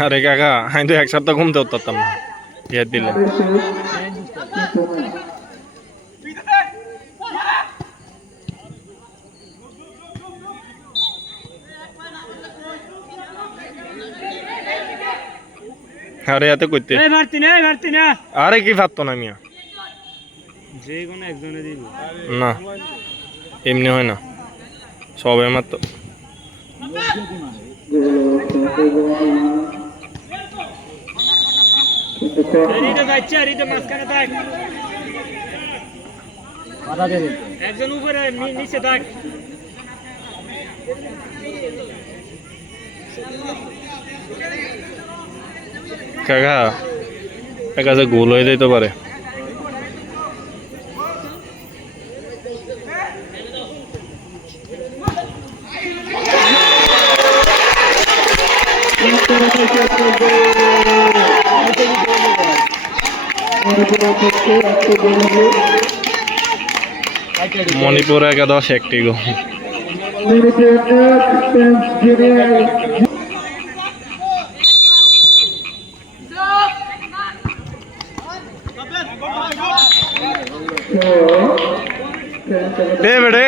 আরে কাকা আমি তো এক সপ্তাহ ঘুমতে উঠতাম না বিয়ে দিলে আরে এত করতে আরে কি ভাবতো না মিয়া না এমনি হয় না সবে মাত্র একজন উপরে নিচে থাক কাকা কাছে গোল হয়ে যেতে পারে মণিপুর একাদশ একটি গোল বেড়ে